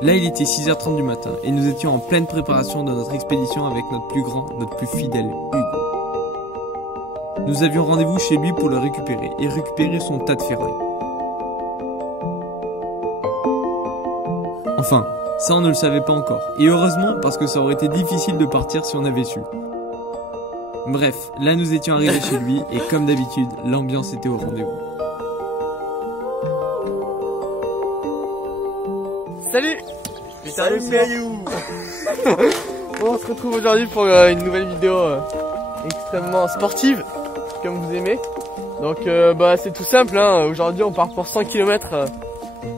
Là il était 6h30 du matin et nous étions en pleine préparation de notre expédition avec notre plus grand, notre plus fidèle Hugo. Nous avions rendez-vous chez lui pour le récupérer et récupérer son tas de ferraille. Enfin, ça on ne le savait pas encore. Et heureusement parce que ça aurait été difficile de partir si on avait su. Bref, là nous étions arrivés chez lui et comme d'habitude, l'ambiance était au rendez-vous. Salut. Salut Caillou. Bon, on se retrouve aujourd'hui pour une nouvelle vidéo extrêmement sportive, comme vous aimez. Donc c'est tout simple, hein. Aujourd'hui on part pour 100 km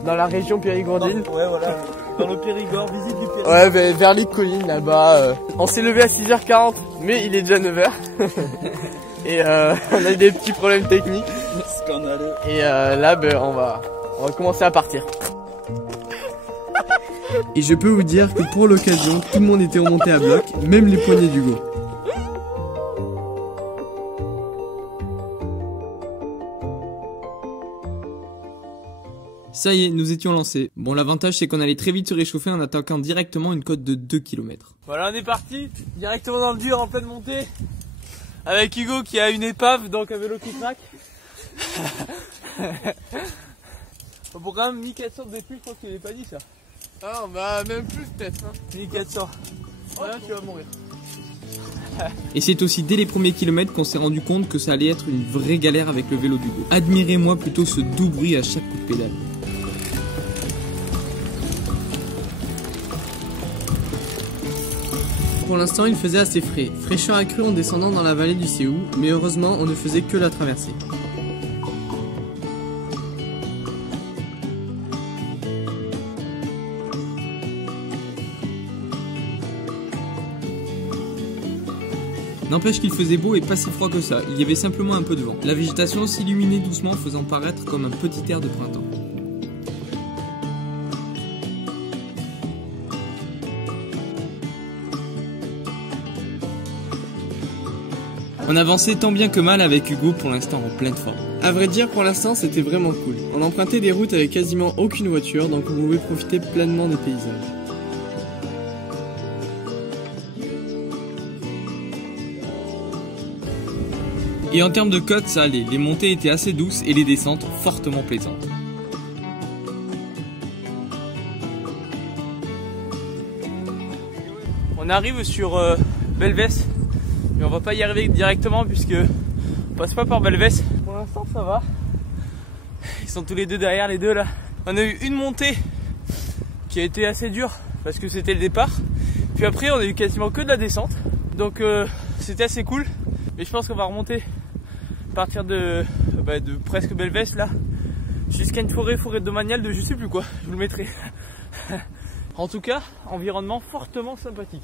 dans la région périgourdine. Ouais, voilà, dans le Périgord, visite du Périgord. Ouais, vers les collines là-bas. On s'est levé à 6h40, mais il est déjà 9h. Et on a eu des petits problèmes techniques. Scandaleux. Et là, on va commencer à partir. Et je peux vous dire que pour l'occasion, tout le monde était remonté à bloc, même les poignets d'Hugo. Ça y est, nous étions lancés. Bon, l'avantage c'est qu'on allait très vite se réchauffer en attaquant directement une côte de 2 km. Voilà, on est parti, directement dans le dur, en pleine montée. Avec Hugo qui a une épave, donc un vélo qui craque. Pour quand même 1400 de plus, je pense qu'il n'est pas dit ça. Ah, bah même plus peut-être. Hein. 1400. Voilà, tu vas mourir. Et c'est aussi dès les premiers kilomètres qu'on s'est rendu compte que ça allait être une vraie galère avec le vélo d'Hugo. Admirez-moi plutôt ce doux bruit à chaque coup de pédale. Pour l'instant, il faisait assez frais. Fraîcheur accrue en descendant dans la vallée du Séou, mais heureusement, on ne faisait que la traversée. N'empêche qu'il faisait beau et pas si froid que ça, il y avait simplement un peu de vent. La végétation s'illuminait doucement faisant paraître comme un petit air de printemps. On avançait tant bien que mal avec Hugo pour l'instant en pleine forme. À vrai dire pour l'instant c'était vraiment cool. On empruntait des routes avec quasiment aucune voiture donc on pouvait profiter pleinement des paysages. Et en termes de côte, ça allait, les montées étaient assez douces et les descentes fortement plaisantes. On arrive sur Belvès, mais on va pas y arriver directement puisque on passe pas par Belvès. Pour l'instant ça va. Ils sont tous les deux derrière, les deux là. On a eu une montée qui a été assez dure parce que c'était le départ. Puis après on a eu quasiment que de la descente. Donc c'était assez cool. Mais je pense qu'on va remonter à partir de presque Belvès là jusqu'à une forêt domaniale de je sais plus quoi, je vous le mettrai. En tout cas, environnement fortement sympathique.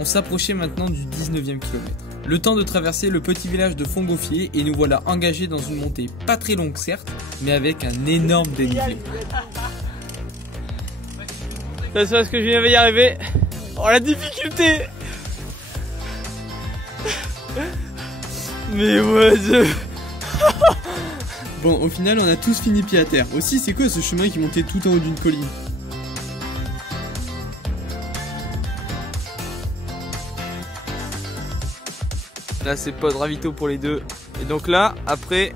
On s'approchait maintenant du 19e kilomètre. Le temps de traverser le petit village de Fontgoffier et nous voilà engagés dans une montée pas très longue certes, mais avec un énorme dénivelé. Ça c'est parce que je viens d'y arriver. Oh la difficulté. Mais what the... Bon, au final on a tous fini pied à terre. Aussi c'est quoi ce chemin qui montait tout en haut d'une colline? Là c'est pas de ravito pour les deux. Et donc là après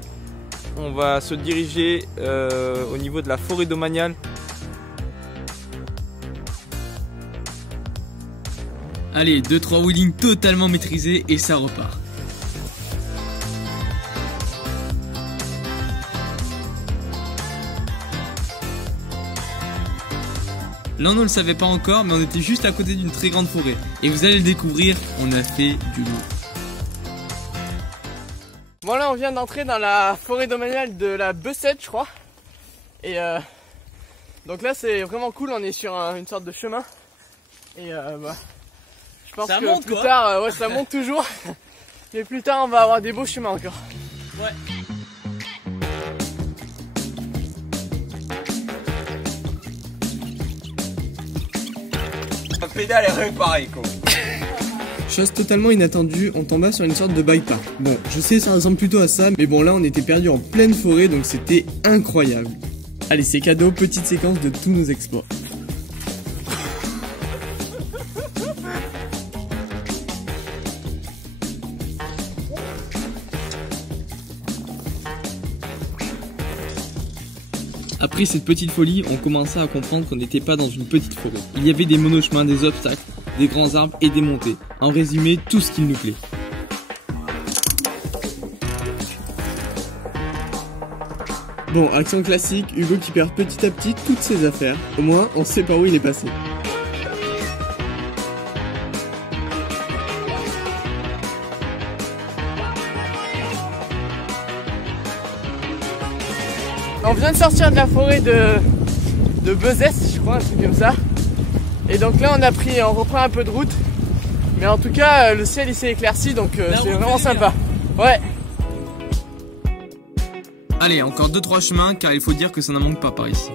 on va se diriger au niveau de la forêt domaniale. Allez, 2-3 wheelings totalement maîtrisés et ça repart. Là on ne le savait pas encore mais on était juste à côté d'une très grande forêt. Et vous allez le découvrir, on a fait du lourd. Bon là on vient d'entrer dans la forêt domaniale de la Bessette je crois. Et donc là c'est vraiment cool, on est sur une sorte de chemin. Et je pense ça que monte, plus quoi. tard, ouais ça monte toujours. Mais plus tard on va avoir des beaux chemins encore. Ouais. pédale est réparée quoi. Chose totalement inattendue, on tomba sur une sorte de bike park. Bon, je sais ça ressemble plutôt à ça, mais bon là on était perdu en pleine forêt donc c'était incroyable. Allez c'est cadeau, petite séquence de tous nos exploits. Après cette petite folie, on commença à comprendre qu'on n'était pas dans une petite forêt. Il y avait des monochemins, des obstacles, des grands arbres et des montées. En résumé, tout ce qui nous plaît. Bon, action classique, Hugo qui perd petit à petit toutes ses affaires. Au moins, on sait par où il est passé. On vient de sortir de la forêt de Bezès, je crois, un truc comme ça. Et donc là on reprend un peu de route. Mais en tout cas le ciel il s'est éclairci donc c'est vraiment sympa. Ouais. Allez, encore 2-3 chemins car il faut dire que ça n'en manque pas par ici.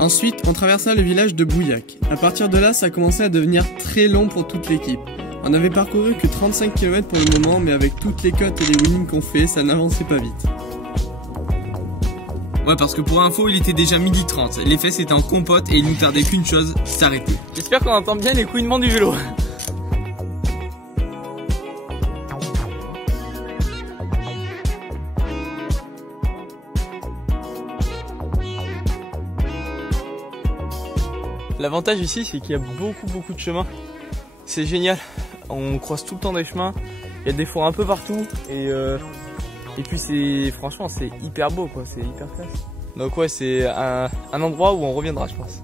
Ensuite, on traversa le village de Bouillac. À partir de là, ça commençait à devenir très long pour toute l'équipe. On n'avait parcouru que 35 km pour le moment, mais avec toutes les côtes et les wheelings qu'on fait, ça n'avançait pas vite. Ouais, parce que pour info, il était déjà 12h30. Les fesses étaient en compote et il nous tardait qu'une chose, s'arrêter. J'espère qu'on entend bien les couinements du vélo. L'avantage ici, c'est qu'il y a beaucoup de chemins. C'est génial. On croise tout le temps des chemins. Il y a des forêts un peu partout. Et puis franchement c'est hyper beau quoi, c'est hyper classe. Donc ouais, c'est un endroit où on reviendra je pense.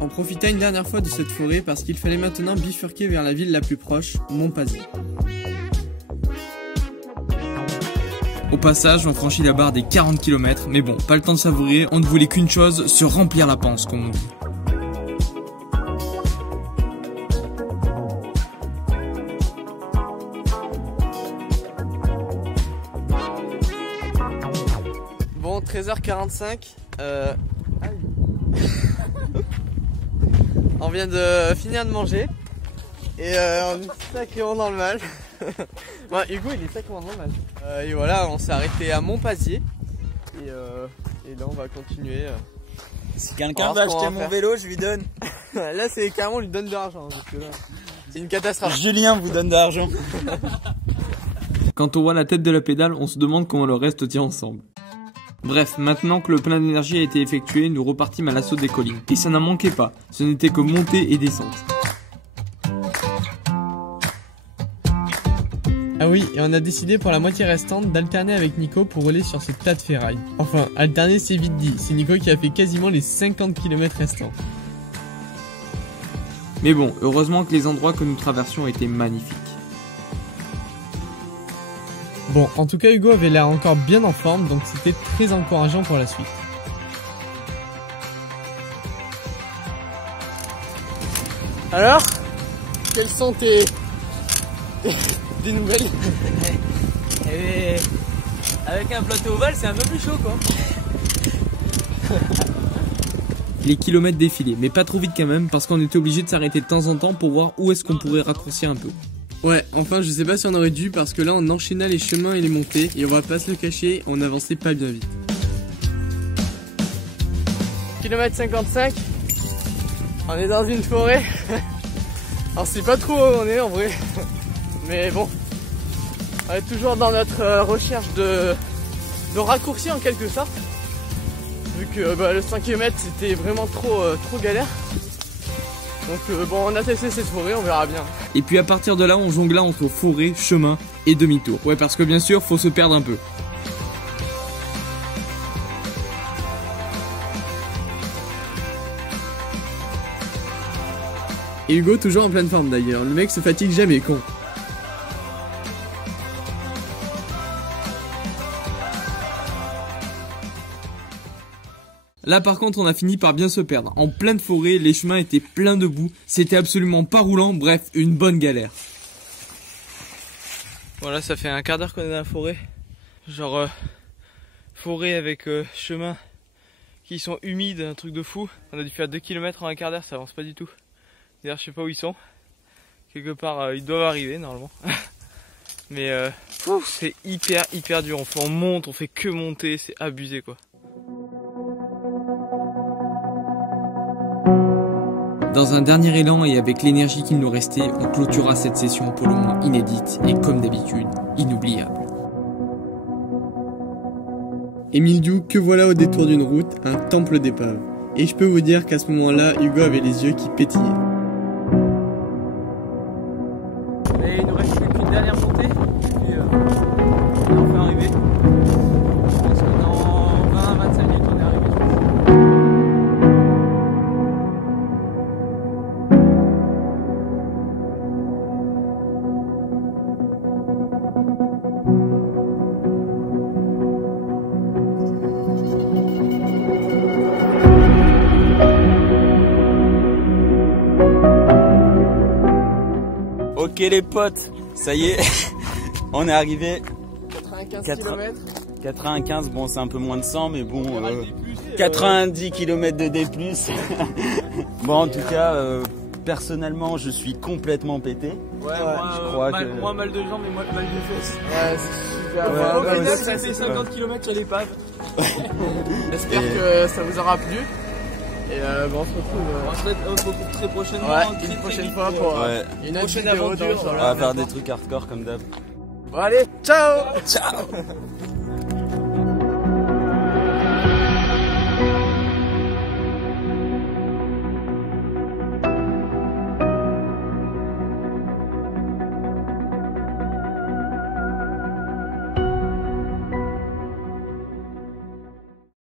On profita une dernière fois de cette forêt parce qu'il fallait maintenant bifurquer vers la ville la plus proche, Montpazier. Au passage, on franchit la barre des 40 km, mais bon, pas le temps de savourer, on ne voulait qu'une chose, se remplir la panse comme on dit. Bon, 13h45, on vient de finir de manger et on est sacrément dans le mal. Ouais, Hugo il est sacrément dans le mal. Et voilà, on s'est arrêté à Montpazier et là on va continuer. Si quelqu'un veut acheter mon vélo, je lui donne. Là c'est carrément on lui donne de l'argent parce que là c'est une catastrophe. Julien vous donne de l'argent. Quand on voit la tête de la pédale, on se demande comment le reste tient ensemble. Bref, maintenant que le plein d'énergie a été effectué, nous repartîmes à l'assaut des collines. Et ça n'en manquait pas, ce n'était que montée et descente. Ah oui, et on a décidé pour la moitié restante d'alterner avec Nico pour rouler sur ce tas de ferraille. Enfin, alterner c'est vite dit, c'est Nico qui a fait quasiment les 50 km restants. Mais bon, heureusement que les endroits que nous traversions étaient magnifiques. Bon, en tout cas Hugo avait l'air encore bien en forme, donc c'était très encourageant pour la suite. Alors, quelles sont tes nouvelles? Avec un plateau ovale, c'est un peu plus chaud quoi. Les kilomètres défilaient, mais pas trop vite quand même, parce qu'on était obligé de s'arrêter de temps en temps pour voir où est-ce qu'on pourrait raccourcir un peu. Ouais, enfin je sais pas si on aurait dû, parce que là on enchaînait les chemins et les montées, et on va pas se le cacher, on avançait pas bien vite. Kilomètre 55, on est dans une forêt. On sait pas trop où on est en vrai, mais bon, on est toujours dans notre recherche de raccourci en quelque sorte, vu que le 5 km c'était vraiment trop galère. Donc bon, on a testé cette forêt, on verra bien. Et puis à partir de là, on jongla entre forêt, chemin et demi-tour. Ouais, parce que bien sûr, faut se perdre un peu. Et Hugo toujours en pleine forme d'ailleurs, le mec se fatigue jamais, con. Là par contre on a fini par bien se perdre. En pleine forêt, les chemins étaient pleins de boue, c'était absolument pas roulant, bref, une bonne galère. Voilà, ça fait un quart d'heure qu'on est dans la forêt. Genre forêt avec chemin qui sont humides, un truc de fou. On a dû faire 2 km en un quart d'heure, ça avance pas du tout. D'ailleurs je sais pas où ils sont. Quelque part ils doivent arriver normalement. Mais c'est hyper dur, on monte, on fait que monter, c'est abusé quoi. Dans un dernier élan et avec l'énergie qu'il nous restait, on clôturera cette session pour le moins inédite et comme d'habitude, inoubliable. Émile Diou, que voilà au détour d'une route, un temple d'épave. Et je peux vous dire qu'à ce moment-là, Hugo avait les yeux qui pétillaient. Et il nous reste une dernière montée, puis on est enfin arrivé. Je pense que dans 20-25 minutes on est arrivé. Ok les potes, ça y est, on est arrivé. 95 km. 95, bon c'est un peu moins de 100 mais bon, 90 km de D+. Bon en tout cas, personnellement je suis complètement pété. Ouais, je crois que... Moi mal de jambes et moi mal de fesses. Ouais, c'est super. Au final ça fait 50 km sur l'épave. J'espère que ça vous aura plu. Et bon, on se retrouve très prochainement. Ouais, une prochaine fois pour une prochaine vidéo aventure. On va faire des trucs hardcore comme d'hab. Bon allez, ciao. Ciao.